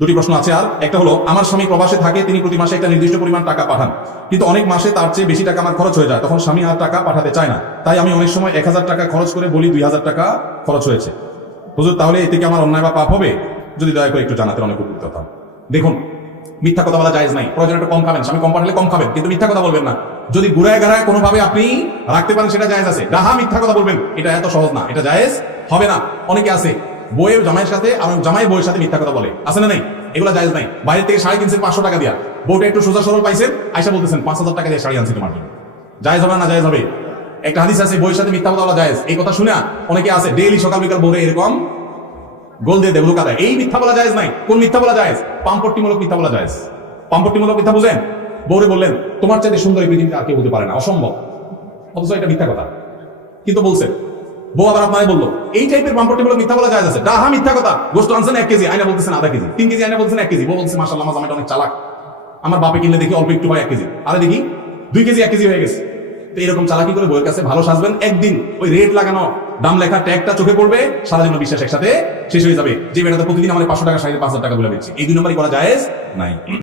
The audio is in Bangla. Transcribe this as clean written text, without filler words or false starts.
দুটি প্রশ্ন আছে। আর একটা হলো, আমার স্বামী প্রবাসে থাকে, তিনি প্রতি মাসে একটা নির্দিষ্ট পরিমাণ টাকা পাঠান, কিন্তু অনেক মাসে তার চেয়ে বেশি টাকা আমার খরচ হয়ে যায়, তখন স্বামী আর টাকা পাঠাতে চায় না, তাই আমি অনেক সময় 1000 টাকা খরচ করে বলি 2000 টাকা খরচ হয়েছে। হুজুর, তাহলে এতে কি আমার অন্যায় বা পাপ হবে? যদি দয়া করে একটু জানাতেন অনেক উপকৃত হতাম। দেখুন, মিথ্যা কথা বলা জায়েজ নাই। প্রয়োজন একটু কম খাবেন, স্বামী কম পাঠালে কম খাবেন, কিন্তু মিথ্যা কথা বলবেন না। যদি ঘুরায় গাড়ায় কোনোভাবে আপনি রাখতে পারেন সেটা জায়েজ আছে। ডাহা মিথ্যা কথা বলবেন, এটা এত সহজ না, এটা জায়েজ হবে না। অনেকে আছে বইয়ের জামাইয়ের সাথে আর জামাই বইয়ের সাথে মিথ্যা কথা বলে, আছে না নাই? এগুলো জায়েজ নাই। বাইরে থেকে শাড়ি কিনছেন 500 টাকা দিয়া, বউটা একটু সোজা সরল পাইছেন, আইসা বলতেছেন 5000 টাকা দিয়ে শাড়ি আনছি তোমার জন্য। জায়েজ হবে না? জায়েজ হবে। একটা হাদিস আছে বইয়ের সাথে মিথ্যা কথা বলা জায়েজ। এই কথা শুনে অনেকে আছে ডেইলি সকাল বিকাল বউরে এরকম গোল দিয়ে দেবলুকা দেয়। এই মিথ্যা বলা জায়েজ নাই। কোন মিথ্যা বলা জায়েজ? পাম্পট্টিমূলক মিথ্যা বলা জায়েজ। পাম্পট্টিমূলক মিথ্যা বুঝেন? বউরে বললেন তোমার চাইতে সুন্দর এই পৃথিবীতে আর কেউ হতে পারে না, অসম্ভব, অথচ এটা মিথ্যা কথা, কিন্তু বলছে। বউ আবার আপনারে বললো। এই টাইপের পাম্পট্টিমূলক মিথ্যা বলা জায়েজ আছে। ডাহা মিথ্যা কথা। গোস্ত আনছেন 1 কেজি, আয়না বলতেছেন আধা কেজি, 3 কেজি আয়না বলতেছেন 1 কেজি, বউ বলছে মাশাআল্লাহ আমার জামাইটা অনেক চালাক, আমার বাপে কিনলে দেখি অল্প একটু হয় 1 কেজি, আরে দেখি 2 কেজি 1 কেজি হয়ে গেছে। তো এরকম চালাকি করে বউয়ের কাছে ভালো সাজবেন, একদিন ওই রেট লাগানো দাম লেখা ট্যাগটা চোখে পড়বে, সারা জীবন বিশ্বাস একসাথে শেষ হয়ে যাবে। যে বেটাতে প্রতিদিন আমাদের 500 টাকা শাড়িতে 5000 টাকা বলে দিচ্ছে, এই 2 নম্বরই করা জায়েজ নাই।